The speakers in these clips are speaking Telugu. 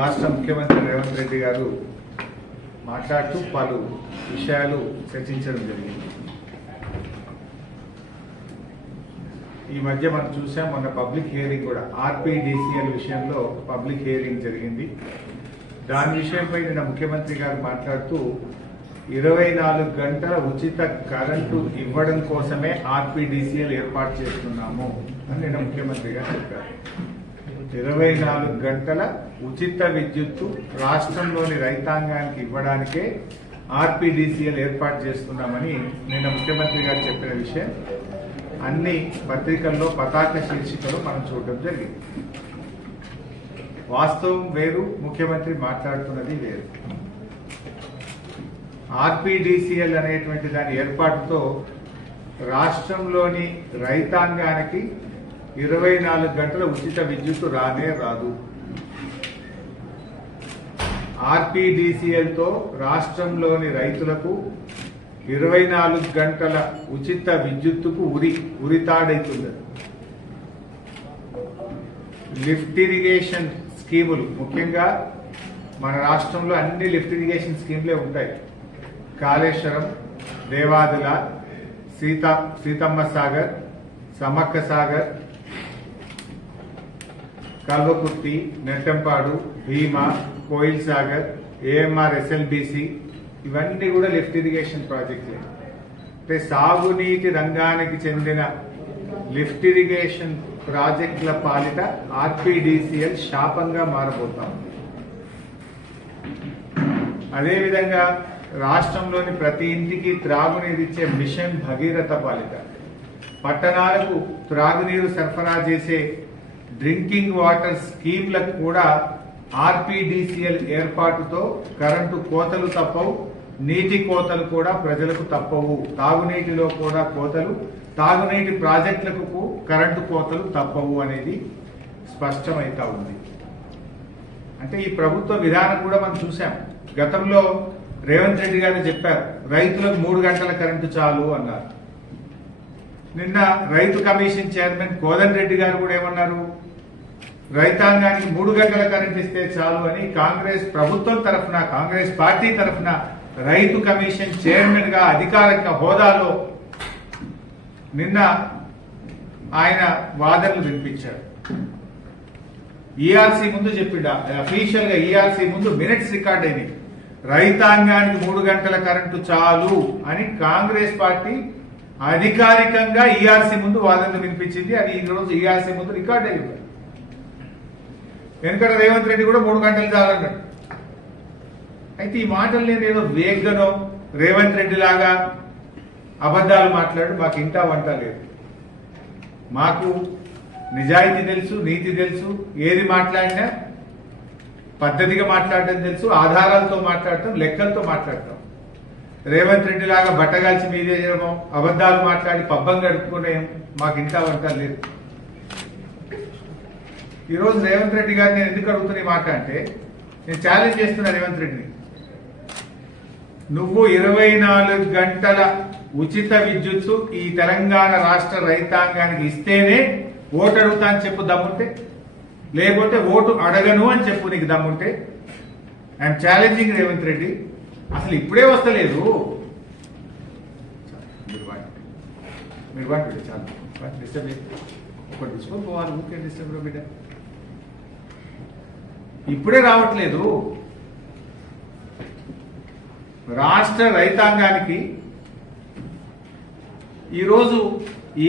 రాష్ట్ర ముఖ్యమంత్రి రేవంత్ రెడ్డి గారు మాట్లాడుతూ పలు విషయాలు చర్చించడం జరిగింది. ఈ మధ్య మనం చూసాం, మొన్న పబ్లిక్ హియరింగ్ కూడా ఆర్పీడీసీఎల్ విషయంలో పబ్లిక్ హియరింగ్ జరిగింది. దాని విషయంపై నిన్న ముఖ్యమంత్రి గారు మాట్లాడుతూ 24 గంటల ఉచిత కరెంటు ఇవ్వడం కోసమే ఆర్పీడీసీఎల్ ఏర్పాటు చేస్తున్నాము అని నిన్న ముఖ్యమంత్రి గారు చెప్పారు. 24 గంటల ఉచిత విద్యుత్తు రాష్ట్రంలోని రైతాంగానికి ఇవ్వడానికే ఆర్పీడీసీఎల్ ఏర్పాటు చేస్తున్నామని నిన్న ముఖ్యమంత్రి గారు చెప్పిన విషయం అన్ని పత్రికల్లో పతాక శీర్షికలు మనం చూడడం జరిగింది. వాస్తవం వేరు, ముఖ్యమంత్రి మాట్లాడుతున్నది వేరు. ఆర్పీడీసీఎల్ అనేటువంటి దాని ఏర్పాటుతో రాష్ట్రంలోని రైతాంగానికి 24 గంటల ఉచిత విద్యుత్తు రానే రాదు. ఆర్పీడీసీఎల్తో రాష్ట్రంలోని రైతులకు 24 గంటల ఉచిత విద్యుత్తుకు ఉరితాడైతుంది. లిఫ్ట్ ఇరిగేషన్ స్కీములు, ముఖ్యంగా మన రాష్ట్రంలో అన్ని లిఫ్ట్ ఇరిగేషన్ స్కీములే ఉంటాయి. కాళేశ్వరం, దేవాదుల, సీతమ్మ సాగర్, సమ్మక్క సాగర్, కల్వకుర్తి, నెట్టంపాడు, భీమా, కోయిల్ సాగర్, ఏఎంఆర్ ఎస్ఎల్బిసి, ఇవన్నీ కూడా లిఫ్ట్ ఇరిగేషన్ ప్రాజెక్టులే. అంటే సాగునీటి రంగానికి చెందిన లిఫ్ట్ ఇరిగేషన్ ప్రాజెక్టుల పాలిట ఆర్పీడీసీఎల్ శాపంగా మారబోతాం. అదేవిధంగా రాష్ట్రంలోని ప్రతి ఇంటికి త్రాగునీరిచ్చే మిషన్ భగీరథ పాలిట పట్టణాలకు త్రాగునీరు సరఫరా చేసే డ్రింకింగ్ వాటర్ స్కీమ్లకు కూడా ఆర్పీడీసీఎల్ ఏర్పాటుతో కరెంటు కోతలు తప్పవు, నీటి కోతలు కూడా ప్రజలకు తప్పవు. తాగునీటిలో కూడా కోతలు, తాగునీటి ప్రాజెక్టులకు కరెంటు కోతలు తప్పవు అనేది స్పష్టమైతా ఉంది. అంటే ఈ ప్రభుత్వ విధానం కూడా మనం చూసాం. గతంలో రేవంత్ రెడ్డి గారు చెప్పారు, రైతులకు 3 గంటల కరెంటు చాలు అన్నారు. నిన్న రైతు కమిషన్ చైర్మన్ కోదండ రెడ్డి గారు కూడా ఏమన్నారు, రైతాంగానికి 3 గంటల కరెంట్ ఇస్తే చాలు అని కాంగ్రెస్ ప్రభుత్వం తరఫున, కాంగ్రెస్ పార్టీ తరఫున రైతు కమిషన్ చైర్మన్ గా అధికారిక హోదాలో నిన్న ఆయన వాదనలు వినిపించారు. ఈఆర్సీ ముందు చెప్పిండ, అఫీషియల్ గా ఈఆర్సీ ముందు మినిట్స్ రికార్డ్ అయినాయి. రైతాంగానికి 3 గంటల కరెంటు చాలు అని కాంగ్రెస్ పార్టీ అధికారికంగా ఈఆర్సీ ముందు వాదనలు వినిపించింది. అది ఈ రోజు ఈఆర్సీ ముందు రికార్డ్ అయింది. వెనుకట రేవంత్ రెడ్డి కూడా 3 గంటలు చాలన్నాడు. అయితే ఈ మాటలు నేను ఏదో వేగనో రేవంత్ రెడ్డి లాగా అబద్ధాలు మాట్లాడు మాకు ఇంటా వంట లేదు. మాకు నిజాయితీ తెలుసు, నీతి తెలుసు, ఏది మాట్లాడినా పద్ధతిగా మాట్లాడటం తెలుసు, ఆధారాలతో మాట్లాడటం, లెక్కలతో మాట్లాడటం. రేవంత్ రెడ్డి లాగా బట్టగాల్చి మీదేయడమో, అబద్ధాలు మాట్లాడి పబ్బం గడుపుకునే మాకు ఇంటా వంట లేదు. ఈరోజు రేవంత్ రెడ్డి గారిని నేను ఎందుకు అడుగుతున్నా మాట అంటే, నేను ఛాలెంజ్ చేస్తున్నా రేవంత్ రెడ్డిని, నువ్వు 24 గంటల ఉచిత విద్యుత్తు ఈ తెలంగాణ రాష్ట్ర రైతాంగానికి ఇస్తేనే ఓటు అడుగుతా అని చెప్పు దమ్ముంటే, లేకపోతే ఓటు అడగను అని చెప్పు నీకు దమ్ముంటే. I'm challenging Revanth Reddy. అసలు ఇప్పుడే వస్తలేదు, మీరు బిడ్డ చాలా డిస్టర్బ్ ఒకటి తీసుకొని పోవాలి, ఊరికే డిస్టర్బ్ బిడ్డ. ఇప్పుడే రావట్లేదు. రాష్ట్ర రైతాంగానికి ఈరోజు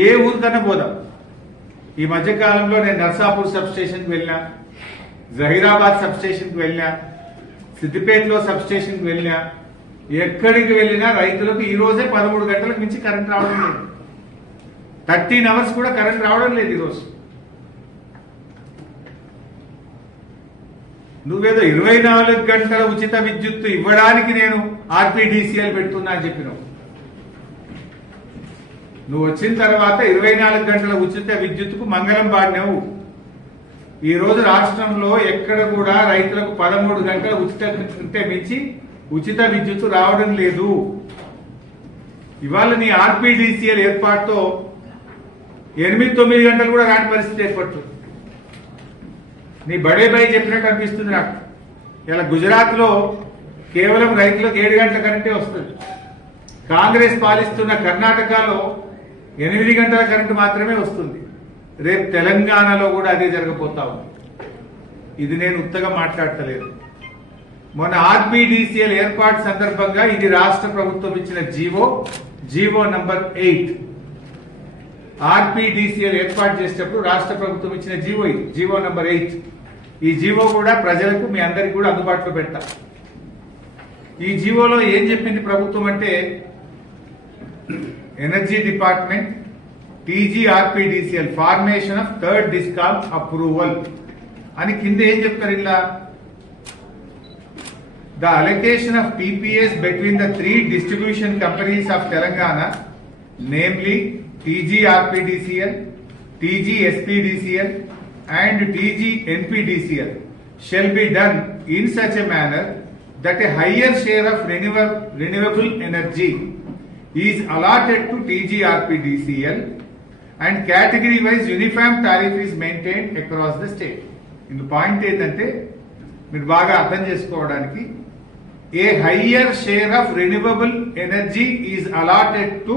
ఏ ఊరికన్నా పోదాం. ఈ మధ్యకాలంలో నేను నర్సాపూర్ సబ్ స్టేషన్కి వెళ్ళినా, జహీరాబాద్ సబ్ స్టేషన్కి వెళ్ళినా, సిద్దిపేటలో సబ్ స్టేషన్కి వెళ్ళినా, ఎక్కడికి వెళ్ళినా రైతులకు ఈ రోజే 13 గంటలకు మించి కరెంట్ రావడం లేదు. 13 అవర్స్ కూడా కరెంట్ రావడం లేదు ఈరోజు. నువ్వేదో 24 గంటల ఉచిత విద్యుత్తు ఇవ్వడానికి నేను ఆర్పీడీసీఎల్ పెడుతున్నా అని చెప్పినావు. నువ్వు వచ్చిన తర్వాత 24 గంటల ఉచిత విద్యుత్తుకు మంగళం పాడినావు. ఈ రోజు రాష్ట్రంలో ఎక్కడ కూడా రైతులకు 13 గంటల ఉచిత కంటే మించి ఉచిత విద్యుత్తు రావడం లేదు. ఇవాళ నీ ఆర్పీడీసీఎల్ ఏర్పాటుతో 8-9 గంటలు కూడా రాని పరిస్థితి ఏర్పడుతుంది. నీ బడే బై చెప్పినట్టు అనిపిస్తుంది నాకు. ఇలా గుజరాత్లో కేవలం రైతులకు 7 గంటల కరెంటే వస్తుంది. కాంగ్రెస్ పాలిస్తున్న కర్ణాటకలో 8 గంటల కరెంటు మాత్రమే వస్తుంది. రేపు తెలంగాణలో కూడా అదే జరగబోతా ఉంది. ఇది నేను ఉత్తగా మాట్లాడతలేదు. మొన్న ఆర్పీడీసీఎల్ ఏర్పాటు సందర్భంగా ఇది రాష్ట్ర ప్రభుత్వం ఇచ్చిన జీవో నంబర్ 8. ఆర్పీడీసీఎల్ ఏర్పాటు చేసేటప్పుడు రాష్ట్ర ప్రభుత్వం ఇచ్చిన జీవో నంబర్ 8. ఈ జీవో కూడా ప్రజలకు మీ అందరికి కూడా అందుబాటులో పెడతా. ఈ జీవోలో ఏం చెప్పింది ప్రభుత్వం అంటే, energy department TGRPDCL formation of third discom approval అని కింద ఏం చెప్తారు ఇలా, the allocation of PPAs between the 3 distribution companies of Telangana, namely TGRPDCL, TGSPDCL and TGNPDCL shall be done in such a manner that a higher share of renewable energy is allotted to TGRPDCL and category wise uniform tariff is maintained across the state. In the point ఏంటంటే మీరు బాగా అర్థం చేసుకోవడానికి, a higher share of renewable energy is allotted to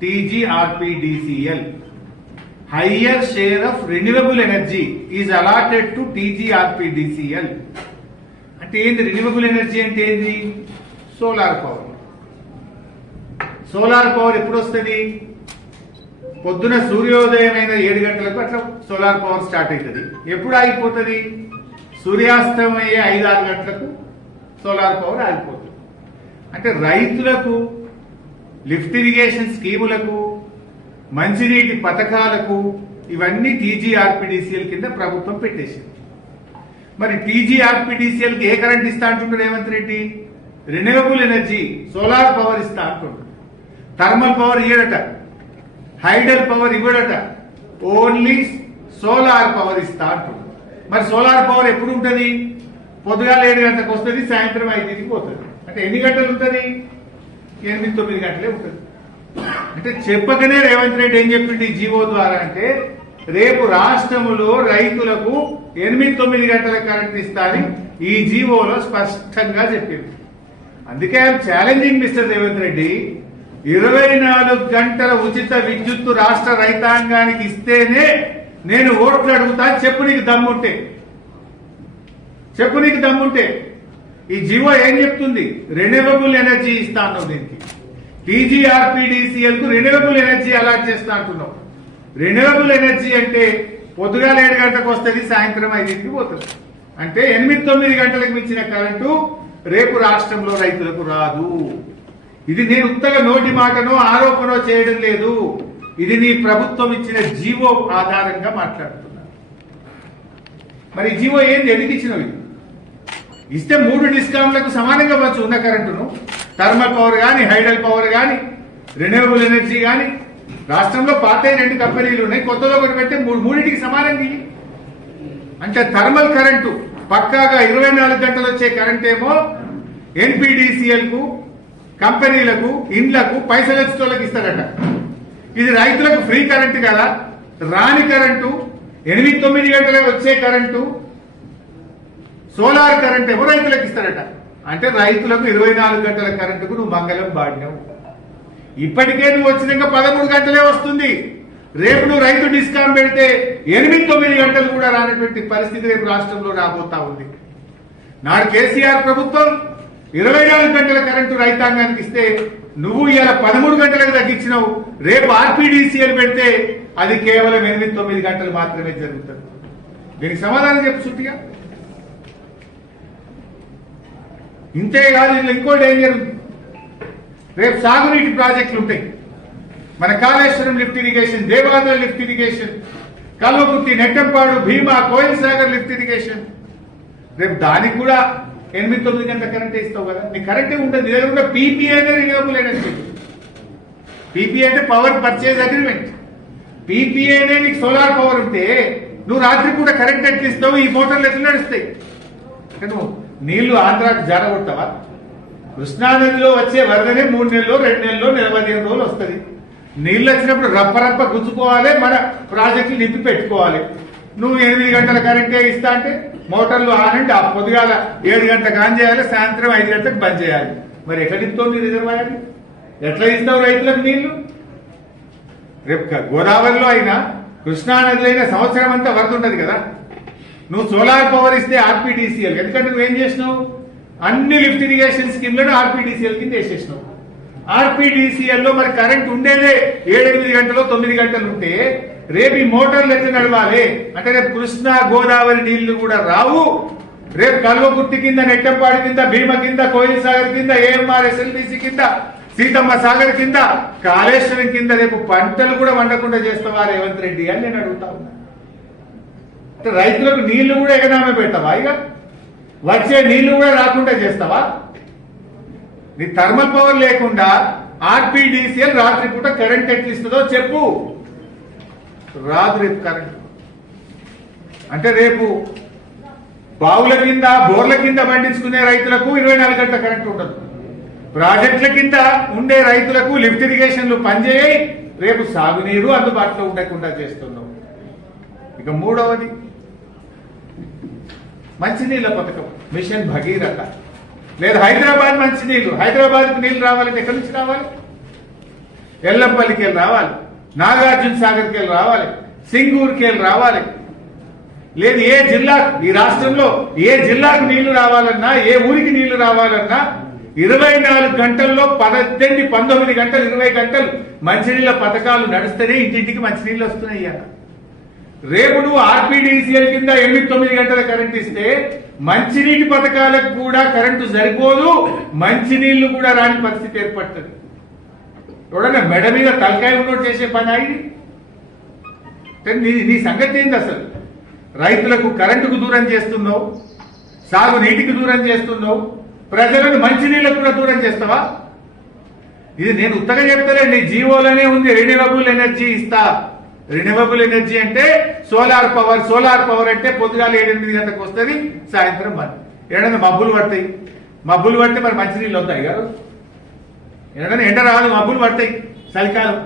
TGRPDCL. Higher share of renewable energy is allotted to TGRPDCL. అంటే ఏంది రెన్యూవబుల్ ఎనర్జీ అంటే ఏంది? Solar power. సోలార్ పవర్ ఎప్పుడు వస్తుంది? పొద్దున సూర్యోదయం అయిన 7 గంటలకు అట్లా సోలార్ పవర్ స్టార్ట్ అవుతుంది. ఎప్పుడు ఆగిపోతుంది? సూర్యాస్తమయం అయ్యే 5-6 గంటలకు సోలార్ పవర్ ఆగిపోతుంది. అంటే రైతులకు, లిఫ్ట్ ఇరిగేషన్ స్కీములకు, మంచినీటి పథకాలకు ఇవన్నీ టీజీఆర్పీడీసీఎల్ కింద ప్రభుత్వం పెట్టేసింది. మరి టీజీఆర్పీడీసీఎల్కి ఏ కరెంట్ ఇస్తా అంటుండ్రు Revanth Reddy? Renewable energy, solar power ఇస్తా అంటుండ్రు. థర్మల్ పవర్ ఇవ్వడట, హైడల్ పవర్ ఇవ్వడట, ఓన్లీ సోలార్ పవర్ ఇస్తా అంటుండ్రు. మరి సోలార్ పవర్ ఎప్పుడు ఉంటుంది? పొద్దుగాల 7 గంటలకు వస్తుంది, సాయంత్రం 5కి పోతుంది. అంటే ఎన్ని గంటలు ఉంటుంది? 8-9 గంటలే ఉంటుంది. అంటే చెప్పకనే రేవంత్ రెడ్డి ఏం చెప్పింది ఈ జీవో ద్వారా అంటే, రేపు రాష్ట్రములో రైతులకు 8-9 గంటల కరెంట్ ఇస్తారని ఈ జీవోలో స్పష్టంగా చెప్పింది. అందుకే I'm challenging mister Revanth Reddy, 24 గంటల ఉచిత విద్యుత్తు రాష్ట్ర రైతాంగానికి ఇస్తేనే నేను ఓట్లు అడుగుతా. చెప్పు నీకు దమ్ముంటే, చెప్పు నీకు దమ్ముంటే. ఈ జీవో ఏం చెప్తుంది? రెన్యూవబుల్ ఎనర్జీ ఇస్తా అన్నావు. దీనికి టీజీఆర్పీడీసీఎల్ కు రెన్యూవబుల్ ఎనర్జీ అలాట్ చేస్తా అంటున్నావు. రెన్యూవబుల్ ఎనర్జీ అంటే పొద్దుగాల 7 గంటలకు వస్తుంది, సాయంత్రం 5కి పోతుంది. అంటే 8-9 గంటలకు మించిన కరెంటు రేపు రాష్ట్రంలో రైతులకు రాదు. ఇది నేను ఉత్తగా నోటి మాటనో ఆరోపణో చేయడం లేదు. ఇది నీ ప్రభుత్వం ఇచ్చిన జీవో ఆధారంగా మాట్లాడుతున్నా. మరి జీవో ఏంది? ఎందుకు ఇచ్చినవి? ఇస్తే 3 డిస్కామ్లకు సమానంగా వచ్చు ఉన్న కరెంటును. థర్మల్ పవర్ కానీ, హైడల్ పవర్ కానీ, రెన్యూవబుల్ ఎనర్జీ కానీ. రాష్ట్రంలో పాత 2 కంపెనీలు ఉన్నాయి, కొత్తలో ఒకటి పెట్టి 3టికి సమానంగా. అంటే థర్మల్ కరెంటు పక్కాగా 24 గంటలు వచ్చే కరెంట్ ఏమో ఎన్పీడీసీఎల్ కు, కంపెనీలకు, ఇండ్లకు, పైసలు వచ్చేటోళ్ళకి ఇస్తారట. ఇది రైతులకు ఫ్రీ కరెంటు కదా. రాని కరెంటు 8-9 గంటలే వచ్చే కరెంటు సోలార్ కరెంట్ ఏమో రైతులకు ఇస్తారట. అంటే రైతులకు 24 గంటల కరెంటుకు నువ్వు మంగళం బాడినావు. ఇప్పటికే నువ్వు వచ్చినాక 13 గంటలే వస్తుంది. రేపు నువ్వు రైతు డిస్కామ్ పెడితే 8-9 గంటలు కూడా రానటువంటి పరిస్థితి రేపు రాష్ట్రంలో రాబోతా ఉంది. నాడు కేసీఆర్ ప్రభుత్వం 24 గంటల కరెంటు రైతాంగానికి ఇస్తే నువ్వు ఇలా 13 గంటలకు తగ్గించినావు. రేపు ఆర్పీడీసీఎల్ పెడితే అది కేవలం 8-9 గంటలు మాత్రమే జరుగుతుంది. దీనికి సమాధానం చెప్పు సుట్టిగా. ఇంతేకాదు, ఇంకో డేంజర్ ఉంది. రేపు సాగునీటి ప్రాజెక్టులు ఉంటాయి. మన కాళేశ్వరం లిఫ్ట్ ఇరిగేషన్, దేవాలయ లిఫ్ట్ ఇరిగేషన్, కల్వకుర్తి, నెట్టంపాడు, భీమా, కోయిల్ సాగర్ లిఫ్ట్ ఇరిగేషన్. రేపు దానికి కూడా 8-9 గంటల కరెంట్ ఇస్తావు కదా. నీ కరెంటే ఉంటుంది. నీ దగ్గర ఉన్న పీపీఏ అనే రిన్యూవబుల్ ఎనర్జీ. పీపీఏ అంటే పవర్ పర్చేజ్ అగ్రిమెంట్. పీపీఏనే నీకు సోలార్ పవర్ ఉంటే నువ్వు రాత్రి కూడా కరెంట్ ఎట్లా ఇస్తావు? ఈ మోటార్లు ఎట్లా నడుస్తాయి? నువ్వు నీళ్లు ఆంధ్రాకు జారగొడతావా? కృష్ణానదిలో వచ్చే వరదనే 3 నెలల్లో, 2 నెలల్లో, 45 రోజులు వస్తుంది. నీళ్ళు వచ్చినప్పుడు రప్ప గుచ్చుకోవాలి, మన ప్రాజెక్టులు నింపి పెట్టుకోవాలి. నువ్వు 8 గంటల కరెంటే ఇస్తా అంటే మోటార్లు ఆన్ అంటే ఆ పొద్దుగాల 7 గంటలకు ఆన్ చేయాలి, సాయంత్రం 5 గంటలకు బంద్ చేయాలి. మరి ఎక్కడ ఇస్తుంది రిజర్వాయర్? ఎట్లా ఇస్తావు రైతులకు నీళ్లు? రేపు గోదావరిలో అయినా కృష్ణా నదిలో అయినా సంవత్సరం అంతా వరద ఉండదు కదా. నువ్వు సోలార్ పవర్ ఇస్తే ఆర్పీడీసీఎల్, ఎందుకంటే నువ్వేం చేసినావు, అన్ని లిఫ్ట్ ఇరిగేషన్ స్కీమ్లను ఆర్పీడీసీఎల్ కింద వేసేసినావు. ఆర్పీడీసీఎల్ లో మరి కరెంట్ ఉండేదే 7-8 గంటలు 9 గంటలు ఉంటే రేపు ఈ మోటార్లు ఎట్లా నడవాలి అంటే రేపు కృష్ణా గోదావరి నీళ్లు కూడా రావు. రేపు కల్వకుర్తి కింద, నెట్టంపాడి కింద, భీమ కింద, కోయిల్ సాగర్ కింద, ఏఎంఆర్ ఎస్ఎల్బీసీ కింద, సీతమ్మ సాగర్ కింద, కాళేశ్వరం కింద రేపు పంటలు కూడా వండకుండా చేస్తావా రేవంత్ రెడ్డి అని నేను అడుగుతా ఉన్నా. అంటే రైతులకు నీళ్లు కూడా ఎగనామే పెడతావా? ఇక వచ్చే నీళ్లు కూడా రాకుండా చేస్తావా? నీ థర్మల్ పవర్ లేకుండా ఆర్పీడీసీఎల్ రాత్రిపూట కరెంట్ ఎట్లా ఇస్తుందో చెప్పు. రాదు రేపు కరెంట్. అంటే రేపు బావుల కింద, బోర్ల కింద పండించుకునే రైతులకు 24 గంటల కరెంట్ ఉండదు. ప్రాజెక్టుల కింద ఉండే రైతులకు లిఫ్ట్ ఇరిగేషన్లు పనిచేయి, రేపు సాగునీరు అందుబాటులో ఉండకుండా చేస్తున్నాం. ఇక మూడవది మంచినీళ్ళ పథకం, మిషన్ భగీరథ. లేదు హైదరాబాద్ మంచినీళ్ళు, హైదరాబాద్కి నీళ్లు రావాలంటే ఎక్కడి నుంచి రావాలి? ఎల్లంపల్లికి వెళ్ళి రావాలి, నాగార్జున సాగర్కి వెళ్ళి రావాలి, సింగూరుకి వెళ్ళి రావాలి. లేదు ఏ జిల్లా, ఈ రాష్ట్రంలో ఏ జిల్లాకు నీళ్లు రావాలన్నా, ఏ ఊరికి నీళ్లు రావాలన్నా 24 గంటల్లో 18, 19 గంటలు, 20 గంటలు మంచినీళ్ళ పథకాలు నడుస్తేనే ఇంటింటికి మంచినీళ్ళు వస్తున్నాయి. రేపు నువ్వు ఆర్పీడీసీఎల్ కింద 8-9 గంటల కరెంట్ ఇస్తే మంచినీటి పథకాలకు కూడా కరెంటు సరిపోదు, మంచినీళ్లు కూడా రాని పరిస్థితి ఏర్పడుతుంది. ఎవడన్నా మెడ మీద తలకాయ ఉన్నోడు చేసే పని అయింది. నీ సంగతి ఏంది అసలు? రైతులకు కరెంటుకు దూరం చేస్తున్నావు, సాగు నీటికి దూరం చేస్తున్నావు, ప్రజలను మంచినీళ్ళకు కూడా దూరం చేస్తావా? ఇది నేను ఉత్తగా చెప్తానే, నీ జీవోలోనే ఉంది రెన్యూవబుల్ ఎనర్జీ ఇస్తా. రెన్యూవబుల్ ఎనర్జీ అంటే సోలార్ పవర్. సోలార్ పవర్ అంటే పొద్దుగాల 7-8 గంటలకు వస్తుంది, సాయంత్రం మరి ఏడన్నా మబ్బులు పడతాయి. మబ్బులు పడితే మరి మంచినీళ్ళు వస్తాయి కాదు. ఏడన్నా ఎండ రాదు, మబ్బులు పడతాయి చలికాలం.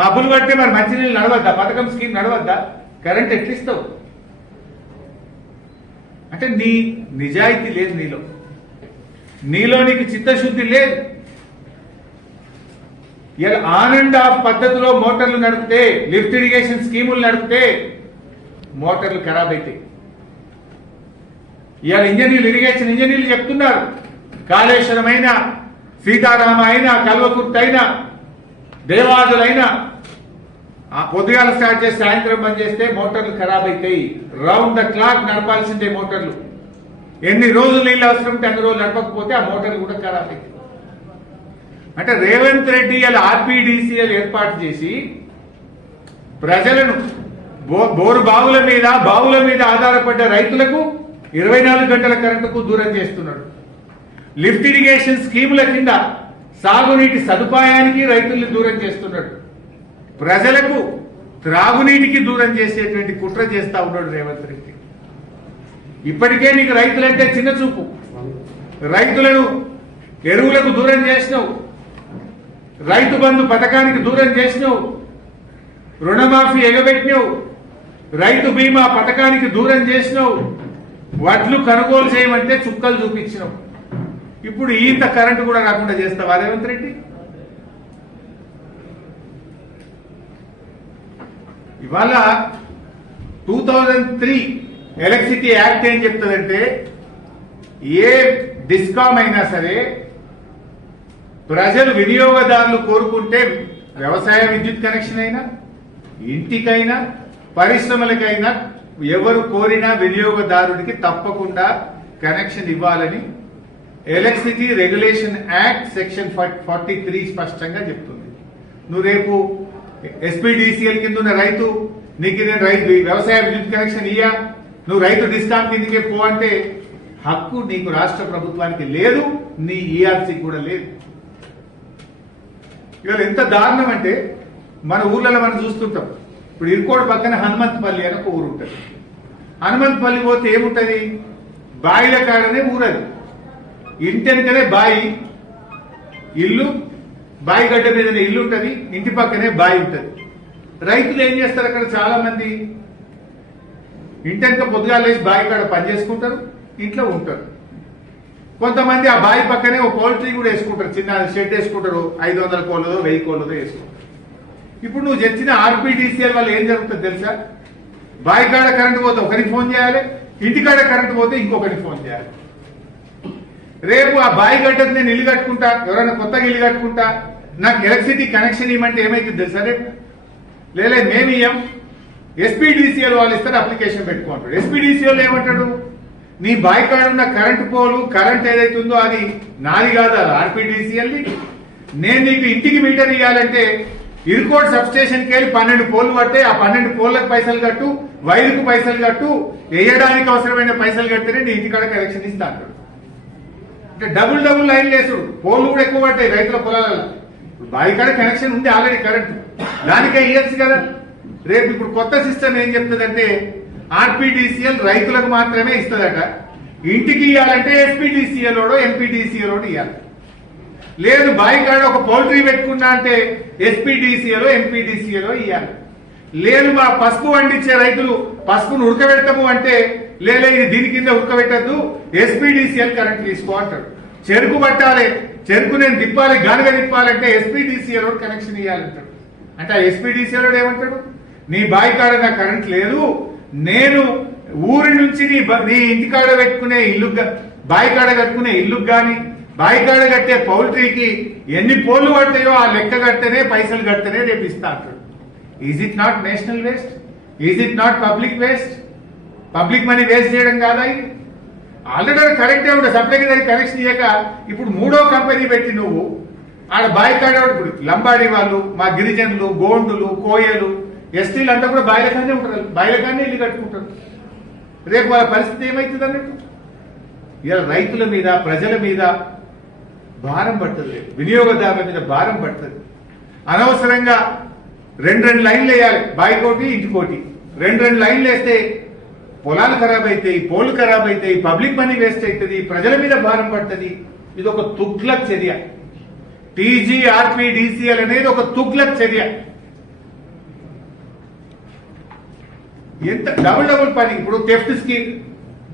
మబ్బులు పడితే మరి మంచినీళ్ళు నడవద్దా? పథకం స్కీమ్ నడవద్దా? కరెంట్ ఎట్లిస్తావు? అంటే నీ నిజాయితీ లేదు నీలో నీకు చిత్తశుద్ధి లేదు. ఇలా ఆన్ అండ్ ఆఫ్ పద్ధతిలో మోటార్లు నడిపితే, లిఫ్ట్ ఇరిగేషన్ స్కీములు నడిపితే మోటార్లు ఖరాబ్ అవుతాయి. ఇవాళ ఇంజనీర్లు, ఇరిగేషన్ ఇంజనీర్లు చెప్తున్నారు, కాళేశ్వరం అయినా, సీతారామ అయినా, కల్వకుర్తి అయినా, దేవాదులైనా పొద్దుగాల స్టార్ట్ చేసి సాయంత్రం బంద్ చేస్తే మోటార్లు ఖరాబ్ అవుతాయి. రౌండ్ ద క్లాక్ నడపాల్సిందే మోటార్లు. ఎన్ని రోజులు నీళ్ళు అవసరం ఉంటే అన్ని రోజులు నడపకపోతే ఆ మోటార్లు కూడా ఖరాబ్ అవుతాయి. అంటే రేవంత్ రెడ్డి ఇలా ఆర్పీడీసీఎల్ ఏర్పాటు చేసి ప్రజలను బోరు బావుల మీద ఆధారపడ్డ రైతులకు 24 గంటల కరెంటుకు దూరం చేస్తున్నాడు. లిఫ్ట్ ఇరిగేషన్ స్కీముల కింద సాగునీటి సదుపాయానికి రైతుల్ని దూరం చేస్తున్నాడు. ప్రజలకు త్రాగునీటికి దూరం చేసేటువంటి కుట్ర చేస్తా ఉన్నాడు రేవంత్ రెడ్డి. ఇప్పటికే నీకు రైతులంటే చిన్న చూపు. రైతులను ఎరువులకు దూరం చేసినావు, రైతు బంధు పథకానికి దూరం చేసినావు, రుణమాఫీ ఎగబెట్టినావు, రైతు బీమా పథకానికి దూరం చేసినావు, వడ్లు కొనుగోలు చేయమంటే చుక్కలు చూపించినావు. ఇప్పుడు ఈత కరెంటు కూడా రాకుండా చేస్తావా రేవంత్ రెడ్డి? ఇవాళ 2003 ఎలక్ట్రిసిటీ యాక్ట్ ఏం చెప్తుందంటే, ఏ డిస్కామ్ అయినా సరే ప్రజలు వినియోగదారులు కోరుకుంటే, వ్యవసాయ విద్యుత్ కనెక్షన్ అయినా, ఇంటికైనా, పరిశ్రమలకైనా ఎవరు కోరినా వినియోగదారుడికి తప్పకుండా కనెక్షన్ ఇవ్వాలని ఎలక్ట్రిసిటీ రెగ్యులేషన్ యాక్ట్ సెక్షన్ 43 స్పష్టంగా చెప్తుంది. నువ్వు రేపు ఎస్పీడీసీఎల్ కింద ఉన్న రైతు, నీకు నేను వ్యవసాయ విద్యుత్ కనెక్షన్ ఇయ్యా, నువ్వు రైతు డిస్కామ్ కిందకే పో అంటే హక్కు నీకు రాష్ట్ర ప్రభుత్వానికి లేదు, నీ ఈఆర్సీకి కూడా లేదు. ఇవాళ ఎంత దారుణం అంటే, మన ఊర్లలో మనం చూస్తుంటాం. ఇప్పుడు ఇరుకోడు పక్కన హనుమంతపల్లి అని ఒక ఊరు ఉంటుంది. హనుమంతపల్లి పోతే ఏముంటది? బాయిల కాడనే ఊరది. ఇంటెనకనే బాయి, ఇల్లు, బాయి గడ్డ మీదనే ఇల్లు ఉంటుంది, ఇంటి పక్కనే బాయి ఉంటుంది. రైతులు ఏం చేస్తారు? అక్కడ చాలా మంది ఇంటెనక పొద్దుగాలు లేచి బావి కాడ పని చేసుకుంటారు, ఇంట్లో ఉంటారు. కొంతమంది ఆ బావి పక్కనే ఒక పౌల్ట్రీ కూడా వేసుకుంటారు, చిన్న షెడ్ వేసుకుంటారు, 500 కోళ్ళదో 1000 కోళ్ళదో వేసుకుంటారు. ఇప్పుడు నువ్వు తెచ్చిన ఆర్పీడీసీఎల్ వల్ల ఏం జరుగుతుంది తెలుసా? బావి కాడ కరెంటు పోతే ఒకరికి ఫోన్ చేయాలి, ఇంటికాడ కరెంటు పోతే ఇంకొకరికి ఫోన్ చేయాలి. రేపు ఆ బావి గడ్డకు నేను ఇల్లు కట్టుకుంటా, ఎవరైనా కొత్తగా ఇల్లు కట్టుకుంటా, నాకు ఎలక్ట్రిసిటీ కనెక్షన్ ఇవ్వమంటే ఏమైతుంది తెలుసా? రేపు లేదు మేము ఇయ్యం, ఎస్పీడీసీఎల్ వాళ్ళు ఇస్తారు, అప్లికేషన్ పెట్టుకుంటాడు. ఎస్పీడీసీఎల్ ఏమంటాడు? నీ బావి కాడ ఉన్న కరెంటు పోలు కరెంట్ ఏదైతే ఉందో అది నాది కాదు, ఆర్పీడీసీఎల్ది. నేను నీకు ఇంటికి మీటర్ ఇవ్వాలంటే ఇరుకోట్ సబ్ స్టేషన్కి వెళ్ళి 12 పోల్లు పట్టే, ఆ 12 పోల్లకు పైసలు కట్టు, వైరుకు పైసలు కట్టు, వేయడానికి అవసరమైన పైసలు కడితేనే నీ ఇంటికాడ కనెక్షన్ ఇస్తా అంటాడు. అంటే డబుల్ లైన్ లేసుడు, పోల్లు కూడా ఎక్కువ పడతాయి రైతుల పొలాలలో. బావి కాడ కనెక్షన్ ఉంది ఆల్రెడీ కరెంటు, దానికే ఇయ్యచ్చు కదా. రేపు ఇప్పుడు కొత్త సిస్టమ్ ఏం చెప్తుందంటే ఆర్పీడీసీఎల్ రైతులకు మాత్రమే ఇస్తుందట, ఇంటికి ఇవ్వాలంటే ఎస్పీడీసీఎల్ ఎంపీడీసీఎల్ ఇవ్వాలి. లేదు బావి కాడ ఒక పౌల్ట్రీ పెట్టుకున్నా అంటే ఎస్పీడీసీఎల్ ఎంపీడీసీఎల్ ఇవ్వాలి. లేదు మా పసుపు పండించే రైతులు పసుపును ఉడకబెడతాము అంటే లేలే ఇది దీని కింద ఉడకబెట్టద్దు, ఎస్పీడీసీఎల్ కరెంట్ తీసుకో అంటాడు. చెరుకు పట్టాలి, చెరుకు నేను తిప్పాలి, గానుగా తిప్పాలంటే ఎస్పీడీసీఎల్ కనెక్షన్ ఇవ్వాలంటాడు. అంటే ఆ ఎస్పీడీసీఎల్ ఏమంటాడు? నీ బావి కాడ నా కరెంట్ లేదు, నేను ఊరి నుంచి నీ ఇంటికాడ పెట్టుకునే ఇల్లు, బావి కాడ కట్టుకునే ఇల్లుకు గాని బావి కాడ కట్టే పౌల్ట్రీకి ఎన్ని పోల్లు పడతాయో ఆ లెక్క కడితేనే పైసలు కడితేనే రేపు ఇస్తా అంటాడు. Is it not national waste? Is it not public waste? Public money waste చేయడం కాదా? ఆల్రెడీ కరెక్టే ఉంటుంది, సప్లైకి దానికి కనెక్షన్ ఇయ్యక ఇప్పుడు 3వ కంపెనీ పెట్టి నువ్వు ఆడ బావి కాడ ఇప్పుడు లంబాడి వాళ్ళు, మా గిరిజనులు, గోండులు, కోయలు, ఎస్టీలు అంతా కూడా బాయిలకానే ఉంటారు, బాయిలకానే ఇల్లు కట్టుకుంటారు. రేపు వాళ్ళ పరిస్థితి ఏమవుతుంది అన్నట్టు? ఇలా రైతుల మీద ప్రజల మీద భారం పడుతుంది, వినియోగదారుల మీద భారం పడుతుంది. అనవసరంగా 2 లైన్లు వేయాలి, బాయికోటి ఇంటికోటి. 2 లైన్లు వేస్తే పొలాలు ఖరాబ్ అవుతాయి, పోలు ఖరాబ్ అవుతాయి, పబ్లిక్ మనీ వేస్ట్ అవుతుంది, ప్రజల మీద భారం పడుతుంది. ఇది ఒక తుగ్లక్ చర్య. టీజీఆర్పీడీసీఎల్ అనేది ఒక తుగ్లక్ చర్య. ఎంత డబుల్ పని. ఇప్పుడు థెఫ్ట్ స్కీమ్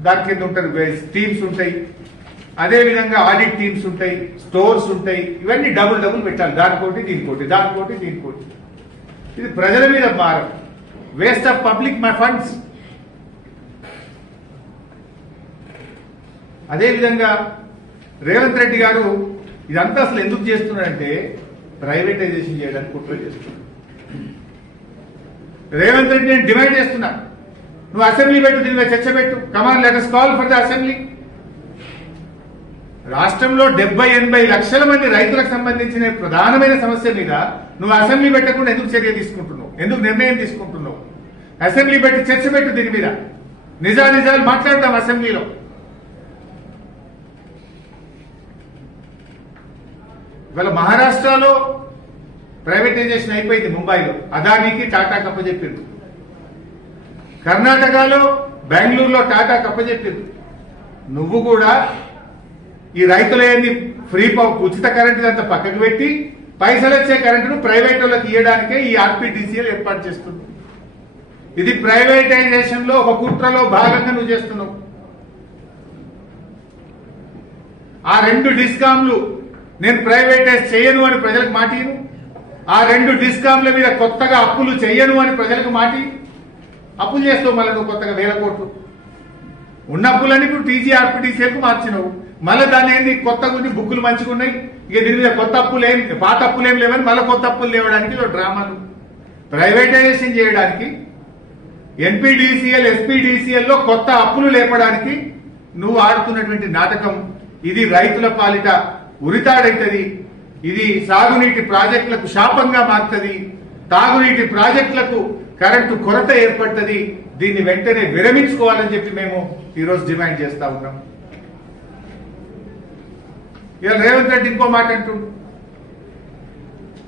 దాని కింద ఉంటుంది, టీమ్స్ ఉంటాయి, అదే విధంగా ఆడిట్ టీమ్స్ ఉంటాయి, స్టోర్స్ ఉంటాయి, ఇవన్నీ డబుల్ పెట్టాలి, దానికోటి దీనికోటి, దానికోటి దీనికోటి. ఇది ప్రజల మీద భారం, వేస్ట్ ఆఫ్ పబ్లిక్ ఫండ్స్. అదే విధంగా రేవంత్ రెడ్డి గారు ఇదంతా అసలు ఎందుకు చేస్తున్నాడంటే ప్రైవేటైజేషన్ చేయడానికి కుట్ర చేస్తున్నాడు. రేవంత్ రెడ్డి నేను డిమాండ్ చేస్తున్నా, నువ్వు అసెంబ్లీ పెట్టు, దీని మీద చర్చ పెట్టు, come on let us call for the assembly. రాష్ట్రంలో 70-80 లక్షల మంది రైతులకు సంబంధించిన ప్రధానమైన సమస్య మీద నువ్వు అసెంబ్లీ పెట్టకుండా ఎందుకు చర్య తీసుకుంటున్నావు? ఎందుకు నిర్ణయం తీసుకుంటున్నావు? అసెంబ్లీ పెట్టి చర్చ పెట్టు, దీని మీద నిజాలు మాట్లాడతాం అసెంబ్లీలో. ఇవాళ మహారాష్ట్రలో ప్రైవేటైజేషన్ అయిపోయింది, ముంబైలో అదానికి టాటా కప్పచెప్పింది. కర్ణాటకలో బెంగళూరులో టాటా కప్పచెప్పింది. నువ్వు కూడా ఈ రైతులేని ఫ్రీ ఉచిత కరెంటు అంతా పక్కకు పెట్టి పైసలు వచ్చే కరెంటును ప్రైవేట్ వాళ్ళకి ఇవ్వడానికే ఈ ఆర్పీడీసీఎల్ ఏర్పాటు చేస్తుంది. ఇది ప్రైవేటైజేషన్ లో ఒక కుట్రలో భాగంగా నువ్వు చేస్తున్నావు. ఆ 2 డిస్కాంలు నేను ప్రైవేటైజ్ చేయను అని ప్రజలకు మాటిను, ఆ 2 డిస్కాంల మీద కొత్తగా అప్పులు చేయను అని ప్రజలకు మాటి. అప్పులు చేస్తావు మళ్ళీ నువ్వు కొత్తగా 1000 కోట్లు. ఉన్న అప్పులన్నీ ఇప్పుడు టీజీఆర్పీడీసీఎల్కు మార్చినావు. మళ్ళీ దాని ఏంది కొత్తగా ఉంది, బుక్కులు మంచిగా ఉన్నాయి, ఇక దీని మీద కొత్త అప్పులు ఏం, పాత అప్పులు ఏం లేవని మళ్ళీ కొత్త అప్పులు లేవడానికి డ్రామాలు. ప్రైవేటైజేషన్ చేయడానికి, ఎన్పీడీసీఎల్ ఎస్పీడీసీఎల్ లో కొత్త అప్పులు లేపడానికి నువ్వు ఆడుతున్నటువంటి నాటకం ఇది రైతుల పాలిట ఉరితాడైతుంది. ఇది సాగునీటి ప్రాజెక్టులకు శాపంగా మారుతుంది, తాగునీటి ప్రాజెక్టులకు కరెంటు కొరత ఏర్పడుతుంది. దీన్ని వెంటనే విరమించుకోవాలని చెప్పి మేము ఈరోజు డిమాండ్ చేస్తా ఉన్నాం. ఇక రేవంత్ రెడ్డి ఇంకో మాట అంటుండు,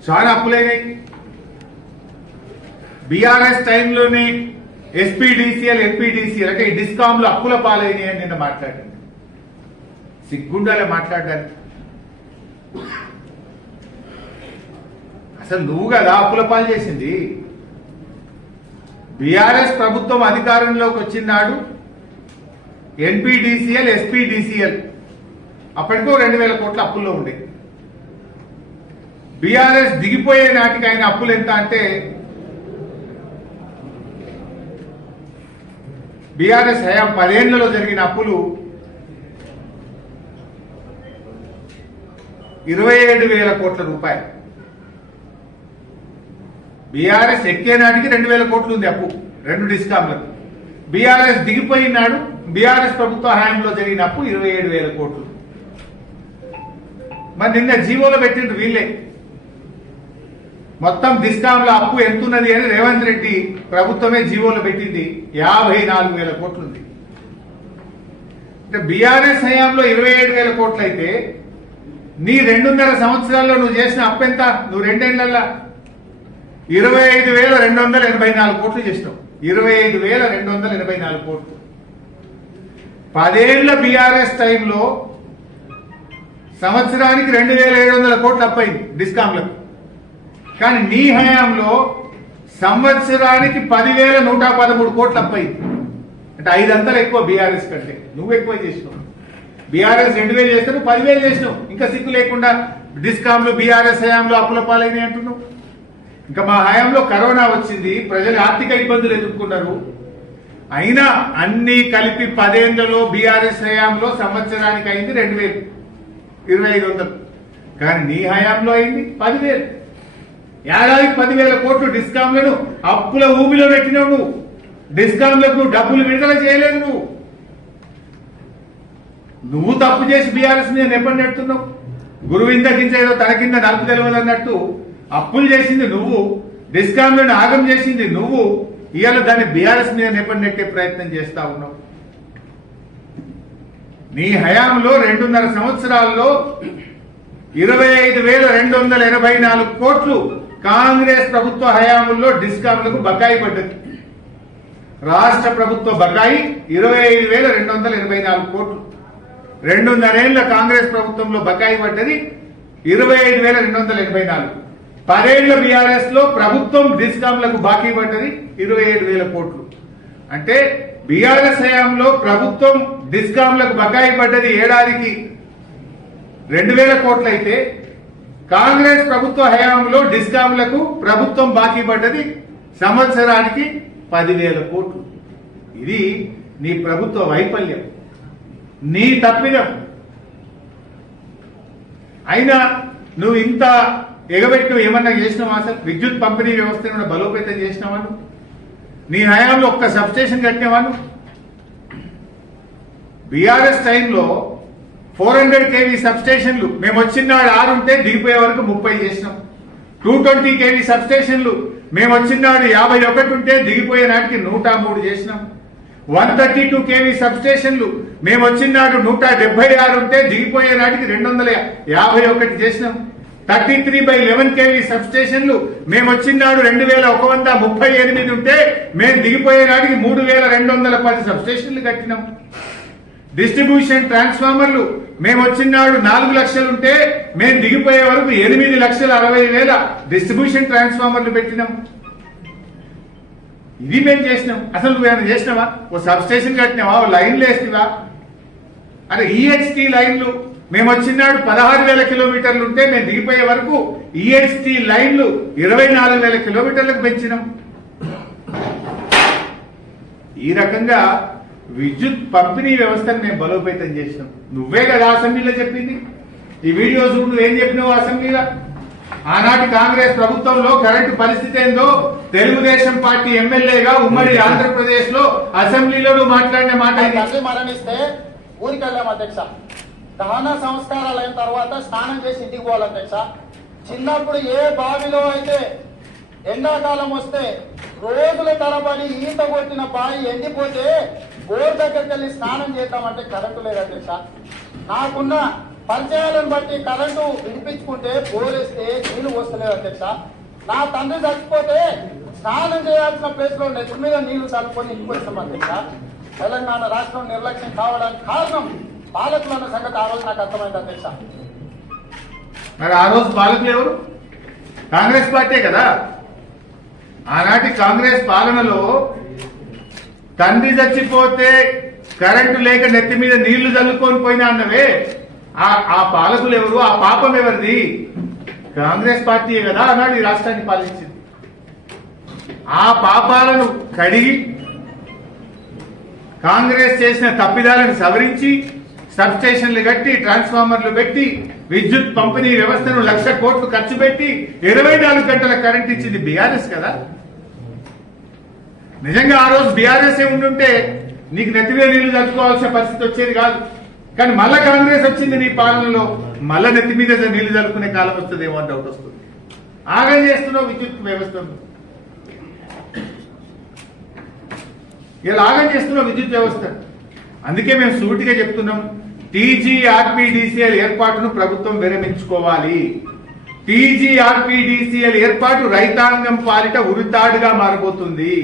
చాలా అప్పులైనాయి, బీఆర్ఎస్ టైంలోనే ఎస్పీడీసీఎల్ ఎన్పీడీసీఎల్ అంటే ఈ డిస్కాంలు అప్పుల పాలైనాయి అని నిన్న మాట్లాడింది. సిగ్గుండాలే మాట్లాడడానికి. అసలు నువ్వు కదా అప్పుల పాలు చేసింది. బీఆర్ఎస్ ప్రభుత్వం అధికారంలోకి వచ్చినాడు ఎన్పీడీసీఎల్ ఎస్పీడీసీఎల్ అప్పటికో 2000 కోట్ల అప్పుల్లో ఉండే. బీఆర్ఎస్ దిగిపోయే నాటికి ఆయన అప్పులు ఎంత అంటే బీఆర్ఎస్ హయాం 10 ఏళ్లలో జరిగిన అప్పులు 27,000 కోట్ల రూపాయలు. బీఆర్ఎస్ ఎక్కే నాటికి 2,000 కోట్లు ఉంది అప్పు 2 డిస్కామ్లకు. బీఆర్ఎస్ దిగిపోయినాడు బీఆర్ఎస్ ప్రభుత్వ హయాంలో జరిగిన అప్పు 27,000 కోట్లు. మరి నిన్న జీవోలో పెట్టిండ్రు వీళ్ళే మొత్తం డిస్కామ్ల అప్పు ఎంతున్నది అని రేవంత్ రెడ్డి ప్రభుత్వమే జీవోలో పెట్టింది 54,000 కోట్లు ఉంది. అంటే బీఆర్ఎస్ హయాంలో 27,000 కోట్లు అయితే నీ 2.5 సంవత్సరాల్లో నువ్వు చేసిన అప్పు ఎంత? నువ్వు 2 ఏళ్లలో 25,284 కోట్లు చేసినావు. 25,284 కోట్లు. 10 ఏళ్ల బీఆర్ఎస్ టైంలో సంవత్సరానికి 2,700 కోట్లు అప్పయింది డిస్కామ్లకు. కానీ నీ హయాంలో సంవత్సరానికి 10,113 కోట్లు అప్పయింది. అంటే 5 అంతలు ఎక్కువ బీఆర్ఎస్ కంటే. నువ్వు ఎక్కువ చేసినావు. బీఆర్ఎస్ 2,000 చేస్తే నువ్వు 10,000 చేసినావు. ఇంకా సిగ్గు లేకుండా డిస్కామ్లు బీఆర్ఎస్ హయాంలో అప్పుల పాలైనవి అంటున్నావు. ఇంకా మా హయాంలో కరోనా వచ్చింది, ప్రజలు ఆర్థిక ఇబ్బందులు ఎదుర్కొన్నారు. అయినా అన్ని కలిపి 10 ఏళ్లలో బీఆర్ఎస్ హయాంలో సంవత్సరానికి అయింది 2,000, 2,500. కానీ నీ హయాంలో అయింది 10,000. ఏడాదికి 10,000 కోట్లు డిస్కామ్లను అప్పుల ఊబిలో పెట్టినావు. నువ్వు డిస్కామ్లకు నువ్వు డబ్బులు విడుదల చేయలేదు. నువ్వు తప్పు చేసి బీఆర్ఎస్ మీద నెప్పని నెడుతున్నావు. గురువు ఇందకించ ఏదో తన కింద నలుపు తెలియదు అన్నట్టు అప్పులు చేసింది నువ్వు, డిస్కామ్లను ఆగం చేసింది నువ్వు. ఇవాళ దాన్ని బీఆర్ఎస్ మీద నెప్పని నెట్టే ప్రయత్నం చేస్తా ఉన్నావు. నీ హయాంలో 2.5 సంవత్సరాల్లో 25,284 కోట్లు కాంగ్రెస్ ప్రభుత్వ హయాంలో డిస్కామ్లకు బకాయి పడ్డది. రాష్ట్ర ప్రభుత్వ బకాయి 25,284 కోట్లు. 2.5 ఏళ్ల కాంగ్రెస్ ప్రభుత్వంలో బకాయి పడ్డది 25,284. 10 ఏళ్ల బీఆర్ఎస్ లో ప్రభుత్వం డిస్కామ్లకు బాకీ పడ్డది 27,000 కోట్లు. అంటే బీఆర్ఎస్ హయాంలో ప్రభుత్వం డిస్కామ్లకు బకాయి పడ్డది ఏడాదికి 2,000 కోట్లు అయితే కాంగ్రెస్ ప్రభుత్వ హయాంలో డిస్కామ్లకు ప్రభుత్వం బాకీ పడ్డది సంవత్సరానికి 10,000 కోట్లు. ఇది నీ ప్రభుత్వ వైఫల్యం, నీ తప్పిదం. అయినా నువ్వు ఇంత ఎగబెట్టి నువ్వు ఏమన్నా చేసినావా? అసలు విద్యుత్ పంపిణీ వ్యవస్థను బలోపేతం చేసినావా? నీ హయాంలో ఒక్క సబ్స్టేషన్ కట్టినవాను? బీఆర్ఎస్ టైంలో 400 kV సబ్స్టేషన్లు మేము వచ్చినాడు 6 ఉంటే దిగిపోయే వరకు 30 చేసినాం. 220 kV సబ్స్టేషన్లు మేము వచ్చినాడు 51 ఉంటే దిగిపోయే నాటికి 103 చేసినాం. 132 kV సబ్స్టేషన్లు మేము వచ్చినాడు 176 ఉంటే దిగిపోయే నాటికి 251 చేసినాం. 33/11 kV సబ్స్టేషన్లు మేము వచ్చినాడు 2,138 ఉంటే మేము దిగిపోయే నాటికి 3,210 సబ్స్టేషన్లు కట్టినాం. డిస్ట్రిబ్యూషన్ ట్రాన్స్ఫార్మర్లు మేము వచ్చినాడు 4 లక్షలు ఉంటే మేము దిగిపోయే వరకు 8,60,000 డిస్ట్రిబ్యూషన్ ట్రాన్స్ఫార్మర్లు పెట్టినాం. ఇది మేము చేసినాం. అసలు నువ్వేమైనా చేసినావా? ఓ సబ్స్టేషన్ కట్టినావా? ఓ లైన్లు వేసినావా? అరే ఈహెచ్టీ లైన్లు మేము వచ్చినాడు 16,000 కిలోమీటర్లు ఉంటే మేము దిగిపోయే వరకు ఈహెచ్టీ లైన్లు 24,000 కిలోమీటర్లకు పెంచినాం. ఈ రకంగా విద్యుత్ పంపిణీ వ్యవస్థను మేము బలోపేతం చేసినాం. నువ్వే కదా అసెంబ్లీలో చెప్పింది. ఈ వీడియో చూడు, నువ్వేం చెప్పినావు అసెంబ్లీలో. ఆనాటి కాంగ్రెస్ ప్రభుత్వంలో కరెంటు పరిస్థితి ఏందో తెలుగుదేశం పార్టీ ఎమ్మెల్యేగా ఉమ్మడి ఆంధ్రప్రదేశ్ లో అసెంబ్లీలో నువ్వు మాట్లాడిన మాట. మరణిస్తే ఊరికి వెళ్ళాం అధ్యక్ష. దహన సంస్కారాలు అయిన తర్వాత స్నానం చేసి ఇంటికి పోవాలి అధ్యక్ష. చిన్నప్పుడు ఏ బావిలో అయితే ఎండాకాలం వస్తే రోజుల తరబడి ఈత కొట్టిన బావి ఎండిపోతే బోర్ దగ్గరికి వెళ్ళి స్నానం చేద్దామంటే కరెంటు లేదు అధ్యక్ష. నాకున్న పరిచయాలను బట్టి కరెంటు విడిపించుకుంటే బోరేస్తే నీళ్లు వస్తలేదు అధ్యక్ష. నా తండ్రి చచ్చిపోతే స్నానం చేయాల్సిన ప్లేస్ లో నెత్తి మీద నీళ్లు చల్లుకొని ఇంటికి వచ్చాం అధ్యక్ష. తెలంగాణ రాష్ట్రం నిర్లక్ష్యం కావడానికి కారణం పాలకులు అన్న సంగతి ఆ రోజు నాకు అర్థమైంది అధ్యక్ష. మరి ఆ రోజు పాలకులు ఎవరు? కాంగ్రెస్ పార్టీ కదా. ఆనాటి కాంగ్రెస్ పాలనలో తండ్రి చచ్చిపోతే కరెంటు లేక నెత్తి మీద నీళ్లు చల్లుకొని పోయినా అన్నవే. ఆ పాలకులు ఎవరు? ఆ పాపం ఎవరిది? కాంగ్రెస్ పార్టీయే కదా ఆనాడు ఈ రాష్ట్రాన్ని పాలించింది. ఆ పాపాలను కడిగి కాంగ్రెస్ చేసిన తప్పిదాలను సవరించి సబ్ స్టేషన్లు కట్టి ట్రాన్స్ఫార్మర్లు పెట్టి విద్యుత్ పంపిణీ వ్యవస్థను 1,00,000 కోట్లు ఖర్చు పెట్టి 24 గంటల కరెంట్ ఇచ్చింది బీఆర్ఎస్ కదా. నిజంగా ఆ రోజు బీఆర్ఎస్ ఉండుంటే నీకు నెత్తివే నీళ్లు చల్లుకోవాల్సిన పరిస్థితి వచ్చేది కాదు. కానీ మళ్ళా కాంగ్రెస్ వచ్చింది నీ పాలనలో, మళ్ళా నెత్తి మీద నీళ్లు చల్లుకునే కాలం వస్తుందేమో అని డౌట్ వస్తుంది. ఆగం చేస్తున్నావు విద్యుత్ వ్యవస్థను, ఇలా ఆగం చేస్తున్నావు విద్యుత్ వ్యవస్థ. అందుకే మేము సూటిగా చెప్తున్నాం, టీజీఆర్పీడీసీఎల్ ఏర్పాటును ప్రభుత్వం విరమించుకోవాలి. టీజీఆర్పీడీసీఎల్ ఏర్పాటు రైతాంగం పాలిట ఉరితాడుగా మారబోతుంది.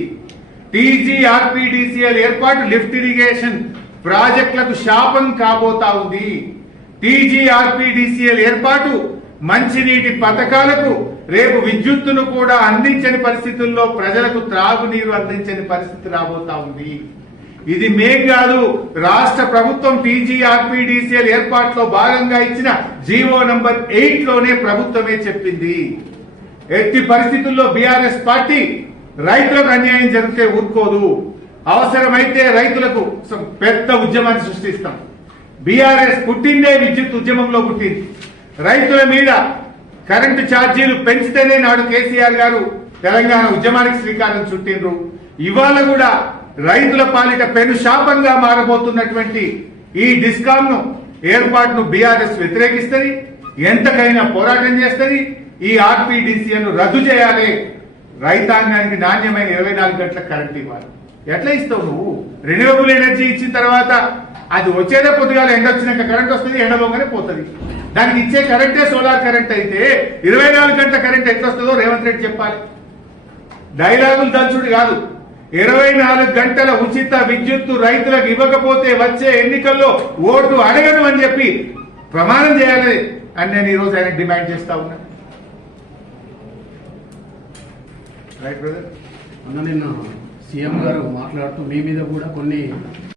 టీజీఆర్పీడీసీఎల్ ఏర్పాటు లిఫ్ట్ ఇరిగేషన్ ప్రాజెక్టులకు శాపం కాబోతా ఉంది. టీజీఆర్పీడీసీఎల్ ఏర్పాటు మంచినీటి పథకాలకు రేపు విద్యుత్తును కూడా అందించని పరిస్థితుల్లో ప్రజలకు త్రాగునీరు అందించని పరిస్థితి రాబోతా ఉంది. ఇది మేం కాదు, రాష్ట్ర ప్రభుత్వం టీజీఆర్పీడీసీఎల్ ఏర్పాటులో భాగంగా ఇచ్చిన జీవో నంబర్ 8లోనే ప్రభుత్వమే చెప్పింది. ఎట్టి పరిస్థితుల్లో బీఆర్ఎస్ పార్టీ రైతులకు అన్యాయం జరిగితే ఊరుకోదు. అవసరమైతే రైతులకు పెద్ద ఉద్యమాన్ని సృష్టిస్తాం. బీఆర్ఎస్ పుట్టిందే విద్యుత్ ఉద్యమంలో పుట్టింది. రైతుల మీద కరెంటు ఛార్జీలు పెంచితేనే నాడు కేసీఆర్ గారు తెలంగాణ ఉద్యమానికి శ్రీకారం చుట్టిండ్రు. ఇవాళ కూడా రైతుల పాలిట పెను శాపంగా మారబోతున్నటువంటి ఈ డిస్కామ్ ను ఏర్పాటును బీఆర్ఎస్ వ్యతిరేకిస్తుంది. ఎంతకైనా పోరాటం చేస్తుంది. ఈ ఆర్పీడీసీఎల్ రద్దు చేయాలి. రైతాంగానికి నాణ్యమైన 24 గంటల కరెంట్ ఇవ్వాలి. ఎట్లా ఇస్తావు నువ్వు? రెన్యూవబుల్ ఎనర్జీ ఇచ్చిన తర్వాత అది వచ్చేదే పొద్దుగాల, ఎండ వచ్చినాక కరెంట్ వస్తుంది, ఎండలోగానే పోతుంది. దానికి ఇచ్చే కరెంటే సోలార్ కరెంట్ అయితే 24 గంటల కరెంట్ ఎట్లా వస్తుందో రేవంత్ రెడ్డి చెప్పాలి. డైలాగులు దంచుడు కాదు. 24 గంటల ఉచిత విద్యుత్తు రైతులకు ఇవ్వకపోతే వచ్చే ఎన్నికల్లో ఓటు అడగను అని చెప్పి ప్రమాణం చేయాలి అని నేను ఈ రోజు ఆయన డిమాండ్ చేస్తా ఉన్నా. Right brother. నిన్న సీఎం గారు మాట్లాడుతూ మీ మీద కూడా కొన్ని